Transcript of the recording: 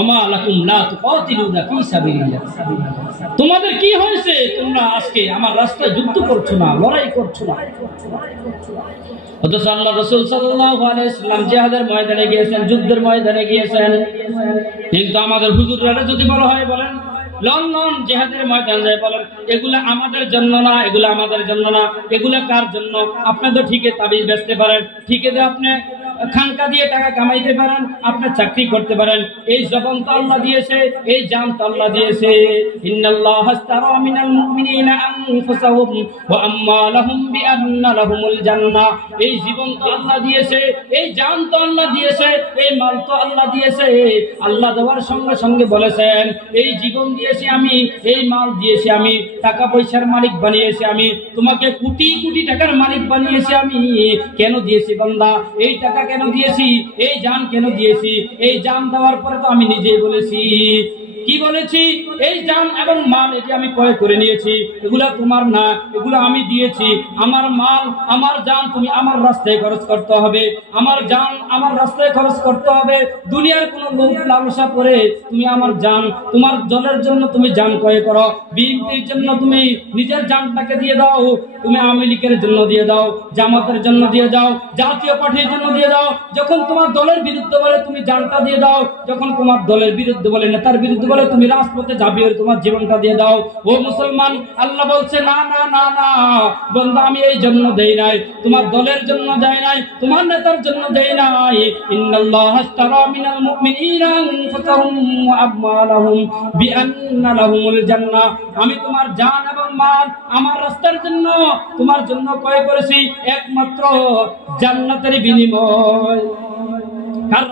ওমা লাকুম লা তুকাতিলুনা ফি সাবিলিল্লাহ, তোমাদের কি হয়েছে তোমরা আজকে আমার রাস্তায় যুদ্ধ করছো না, লড়াই করছো না? অথচ আল্লাহ রাসূল সাল্লাল্লাহু আলাইহি ওয়াসাল্লাম জিহাদের ময়দানে গিয়েছেন, যুদ্ধের ময়দানে গিয়েছেন। কিন্তু আমাদের হুজুররা যদি বলা হয় বলেন লন্ডন জিহাদের ময়দানে বলেন এগুলা আমাদের জন্য না, এগুলা আমাদের জন্য না, এগুলা কার জন্য? আপনি তো ঠিকই তাবিজ বেচতে পারেন, ঠিকই দিয়ে আপনি খানকা দিয়ে টাকা কামাইতে পারেন, আপনি চাকরি করতে পারেন। এই জবান তো আল্লাহ দিয়েছে, এই জান তো আল্লাহ দিয়েছে। ইন্নাল্লাহা আশতারা মিনাল মুমিনিনা আনফুসাহুম ওয়া আমওয়ালাহুম বিআন্না লাহুমুল জান্নাহ। এই জীবন তো আল্লাহ দিয়েছে, এই জান তো আল্লাহ দিয়েছে, এই মাল তো আল্লাহ দিয়েছে। আল্লাহ দেওয়ার সঙ্গে সঙ্গে বলেছেন এই জীবন দিয়েছি আমি, এই মাল দিয়েছি আমি, টাকা পয়সার মালিক বানিয়েছি আমি, তোমাকে কোটি কোটি টাকার মালিক বানিয়েছি আমি। কেন দিয়েছি বান্দা? এই টাকা কেন দিয়েছি, এই জান কেন দিয়েছি? এই জান দেওয়ার পরে তো আমি নিজেই বলেছি, কি বলেছি? এই জান এবং মাল এটি আমি ক্রয় করে নিয়েছি, এগুলা তোমার না, এগুলো আমি দিয়েছি। আমার মাল আমার জান তুমি আমার রাস্তায় খরচ করতে হবে, আমার জান আমার রাস্তায় খরচ করতে হবে। দুনিয়ার কোনো লোভ লালসা করে তুমি আমার জান, তোমার দলের জন্য তুমি জান ক্রয় করো, বিএনপির জন্য তুমি নিজের জানটাকে দিয়ে দাও, তুমি আওয়ামী লীগের জন্য দিয়ে দাও, জামাতের জন্য দিয়ে দাও, জাতীয় পার্টির জন্য দিয়ে দাও। যখন তোমার দলের বিরুদ্ধে বলে তুমি জানটা দিয়ে দাও, যখন তোমার দলের বিরুদ্ধে বলে, নেতার বিরুদ্ধে বলে তুমি রাজপথে ঝাঁপিয়ে তোমার জীবনটা দিয়ে দাও। ও মুসলমান, আল্লাহ বলছে না না না না বন্ধু, আমি এই জন্য দেই নাই, তোমার দলের জন্য দেই নাই, তোমার নেতার জন্য দেই নাই। ইন্নাল্লাহা আশতারা মিনাল মুমিনিনা আনফুসাহুম ওয়া আমওয়ালাহুম বিআন্না লাহুমুল জান্নাহ। আমি তোমার জান এবং মাল আমার রাস্তার জন্য তোমার জন্য ক্রয় করেছি একমাত্র জান্নাতের বিনিময়।